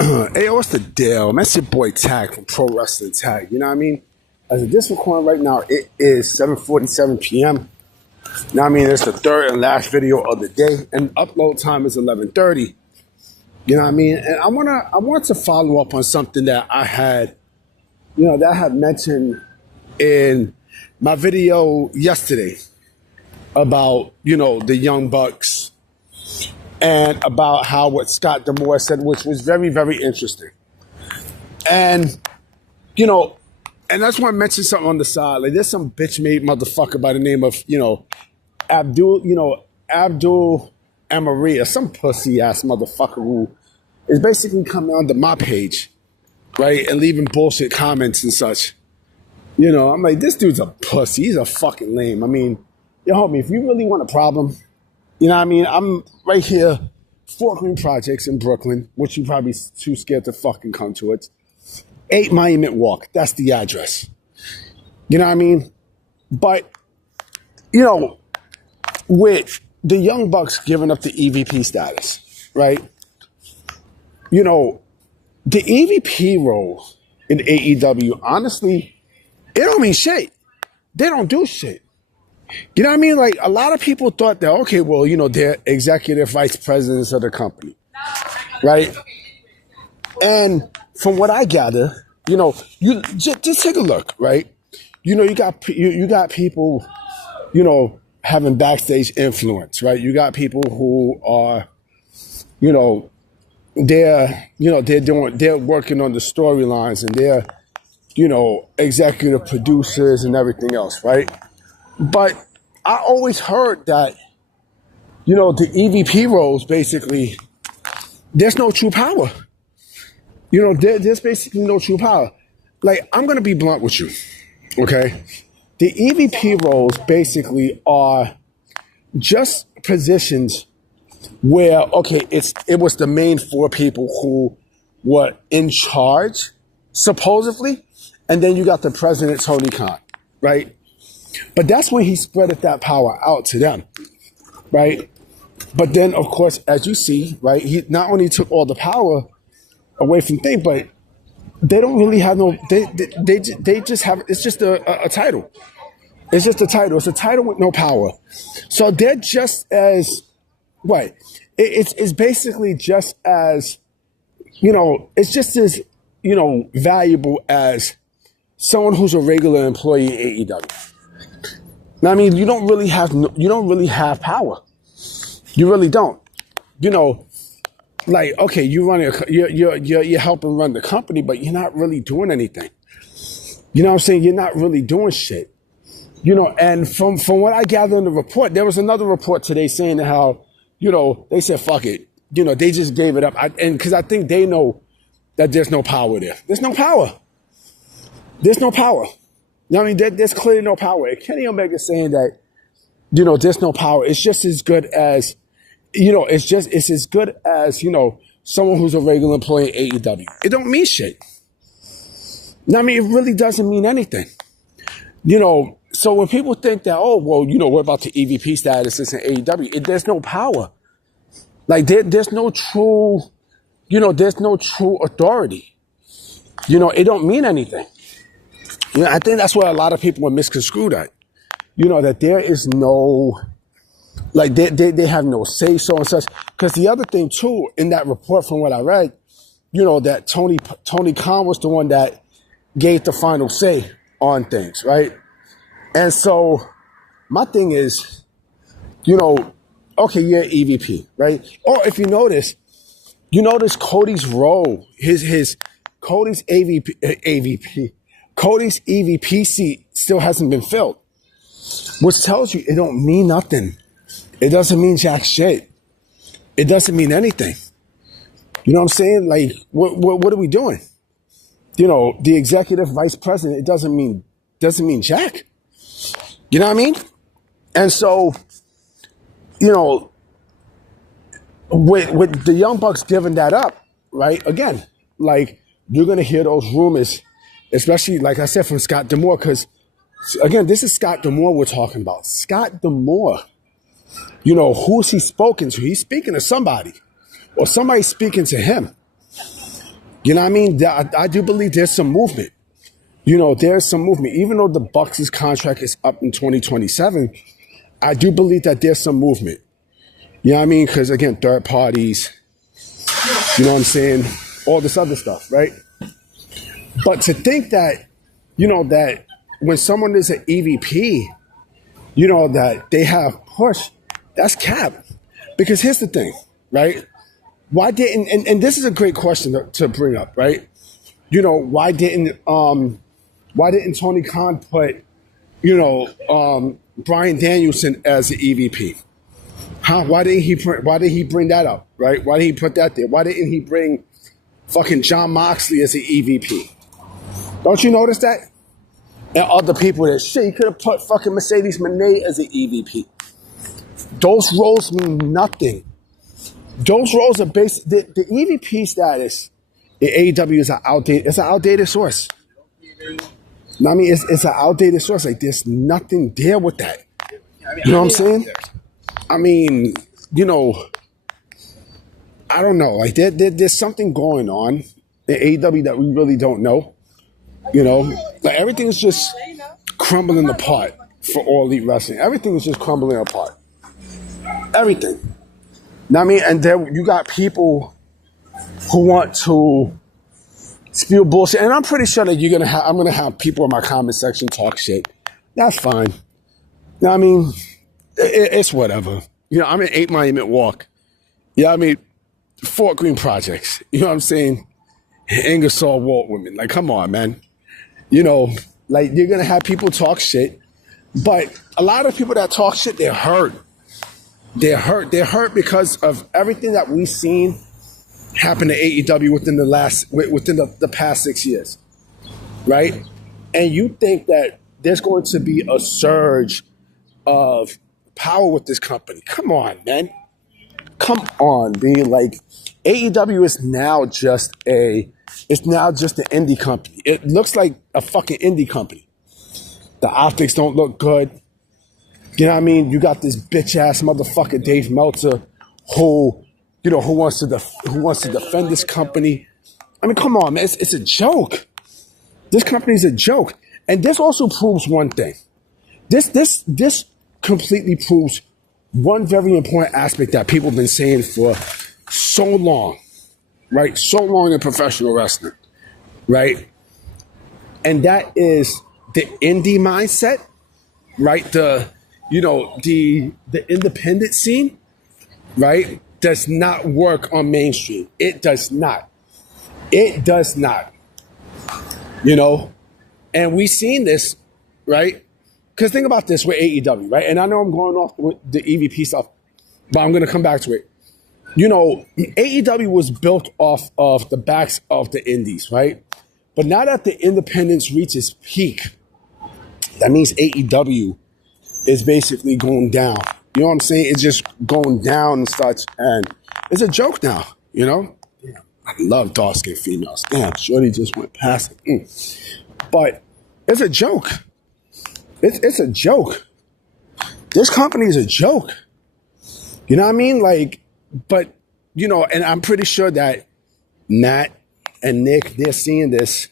Hey, what's the deal? That's your boy Tag from Pro Wrestling Tag. You know what I mean? As of this recording right now, it is 7:47 p.m. Now I mean, it's the third and last video of the day, and upload time is 11:30. You know what I mean? And I want to follow up on something that I had, that I had mentioned in my video yesterday about, the Young Bucks and about how what Scott D'Amore said, which was very, very interesting. And, and I just want to mention something on the side. Like, there's some bitch-made motherfucker by the name of, Abdul Amaria, some pussy-ass motherfucker who is basically coming onto my page, right, and leaving bullshit comments and such. I'm like, this dude's a pussy. He's a fucking lame. I mean, homie, if you really want a problem, I'm right here, Fort Greene Projects in Brooklyn, which you probably too scared to fucking come to it. 8 Monument Walk. That's the address. You know what I mean? But, with the Young Bucks giving up the EVP status, right? The EVP role in AEW, honestly, it don't mean shit. They don't do shit. You know what I mean? Like, a lot of people thought that, okay, well, they're executive vice presidents of the company, right? And from what I gather, you just take a look, right? You got people, having backstage influence, right? You got people who are, they're working on the storylines, and they're, executive producers and everything else, right? But I always heard that, the EVP roles, basically, there's no true power. There's basically no true power. Like, I'm going to be blunt with you, okay? The EVP roles basically are just positions where, okay, it was the main 4 people who were in charge, supposedly, and then you got the president, Tony Khan, right? But that's when he spread that power out to them, right? But then, of course, as you see, right, he not only took all the power away from things, but they don't really have no, they just have, it's just a title. It's just a title. It's a title with no power. So they're just as, what? It's basically just as, it's just as, valuable as someone who's a regular employee in AEW. Now, I mean, you don't really have power. You really don't. Like, okay, you're helping run the company, but you're not really doing anything. You know what I'm saying? You're not really doing shit. And from what I gather in the report, there was another report today saying how, they said, fuck it. They just gave it up. And because I think they know that there's no power there. There's no power. There's no power. I mean, there's clearly no power. If Kenny Omega saying that, there's no power, it's just as good as, it's as good as, someone who's a regular employee in AEW. It don't mean shit. I mean, it really doesn't mean anything. So when people think that, oh, well, what about the EVP status in AEW? There's no power. Like, there's no true, there's no true authority. It don't mean anything. I think that's where a lot of people are misconstrued at. That there is no, like, they have no say so and such. Because the other thing, too, in that report from what I read, that Tony Khan was the one that gave the final say on things, right? And so my thing is, okay, you're EVP, right? Or if you notice Cody's role, Cody's Cody's EVP seat still hasn't been filled, which tells you it don't mean nothing. It doesn't mean jack shit. It doesn't mean anything. You know what I'm saying? Like, what are we doing? The executive vice president, it doesn't mean jack. You know what I mean? And so, with the Young Bucks giving that up, right? Again, like, you're going to hear those rumors, especially, like I said, from Scott D'Amore, because, again, this is Scott D'Amore we're talking about. Scott D'Amore, who's he spoken to? He's speaking to somebody, or somebody's speaking to him. You know what I mean? I do believe there's some movement. There's some movement. Even though the Bucks' contract is up in 2027, I do believe that there's some movement. You know what I mean? Because, again, third parties, you know what I'm saying? All this other stuff, right? But to think that, that when someone is an EVP, that they have push, that's cap. Because here's the thing, right? Why didn't, and this is a great question to bring up, right? Why didn't Tony Khan put, Bryan Danielson as the EVP? Huh? Why did he bring that up, right? Why did he put that there? Why didn't he bring fucking Jon Moxley as the EVP? Don't you notice that? And other people that shit, he could have put fucking Mercedes Moné as the EVP. Those roles mean nothing. Those roles are based. The EVP status in AEW is an outdated source. I mean, it's an outdated source. Like, there's nothing there with that. You know what I'm saying? I mean, I don't know. Like, there's something going on in AEW that we really don't know. Like, everything is just crumbling apart for All Elite Wrestling. Everything is just crumbling apart. Everything. You know what I mean? And then you got people who want to spew bullshit. And I'm pretty sure that I'm gonna have people in my comment section talk shit. That's fine. You know what I mean? It's whatever. I'm an 8 Monument Walk. You know what I mean? Fort Greene Projects. You know what I'm saying? Ingersoll Walt Women. Like, come on, man. Like, you're gonna have people talk shit. But a lot of people that talk shit, they're hurt. They're hurt because of everything that we've seen happen to AEW within the past 6 years, right? And you think that there's going to be a surge of power with this company? Come on, man. Come on, B. Like, AEW is now just an indie company. It looks like a fucking indie company. The optics don't look good. You know what I mean? You got this bitch ass motherfucker Dave Meltzer who wants to defend this company. I mean, come on, man. It's a joke. This company's a joke. And this also proves one thing. This completely proves one very important aspect that people have been saying for so long, right? So long in professional wrestling, right? And that is the indie mindset, right? The independent scene, right, does not work on mainstream. It does not. It does not. And we've seen this, right? Because think about this with AEW, right? And I know I'm going off with the EVP stuff, but I'm going to come back to it. AEW was built off of the backs of the indies, right? But now that the independence reaches peak, that means AEW is basically going down. You know what I'm saying? It's just going down and such, and it's a joke now, Damn, I love dark-skinned females. Damn, shorty just went past it. But it's a joke. It's a joke. This company is a joke. You know what I mean? Like, but, and I'm pretty sure that Matt and Nick, they're seeing this,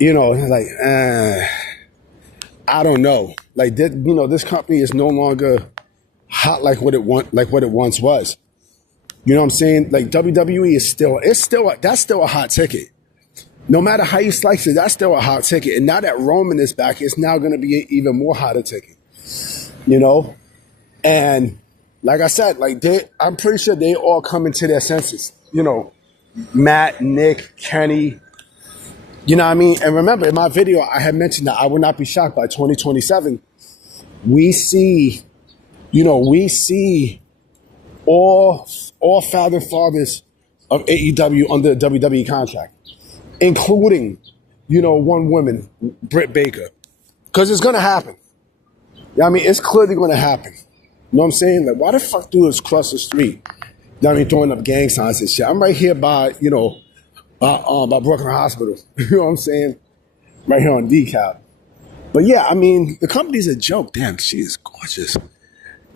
like, I don't know. Like, this company is no longer hot like what it once was. You know what I'm saying? Like, WWE that's still a hot ticket. No matter how you slice it, that's still a hot ticket. And now that Roman is back, it's now going to be an even more hotter ticket. And like I said, like, I'm pretty sure they all come into their senses. Matt, Nick, Kenny. You know what I mean? And remember, in my video, I had mentioned that I would not be shocked by 2027. We see all founding fathers of AEW under the WWE contract, including, one woman, Britt Baker. Because it's going to happen. I mean, it's clearly going to happen. You know what I'm saying? Like, why the fuck do this cross the street? Throwing up gang signs and shit. I'm right here by Brooklyn Hospital. You know what I'm saying? Right here on DeKalb. But yeah, I mean, the company's a joke. Damn, she is gorgeous. You know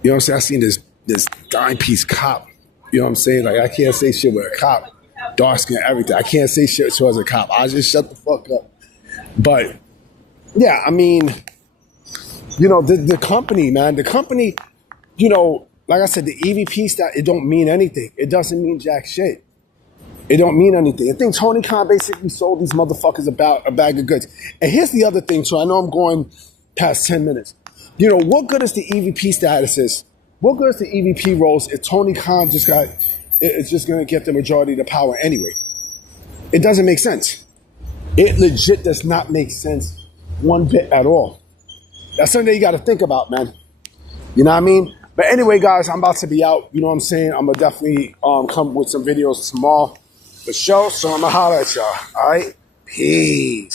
what I'm saying? I seen this dime piece cop. You know what I'm saying? Like, I can't say shit with a cop. dark skin, everything. I can't say shit towards a cop. I just shut the fuck up. But yeah, I mean, you know, the company, man, you know, like I said, the EVP stuff, it don't mean anything. It doesn't mean jack shit. It don't mean anything. I think Tony Khan basically sold these motherfuckers about a bag of goods. And here's the other thing, so I know I'm going past 10 minutes. You know, what good is the EVP statuses? What good is the EVP roles if Tony Khan it's just going to get the majority of the power anyway? It doesn't make sense. It legit does not make sense one bit at all. That's something that you got to think about, man. You know what I mean? But anyway, guys, I'm about to be out. You know what I'm saying? I'm going to definitely come with some videos tomorrow for sure. So I'm going to holler at y'all. All right? Peace.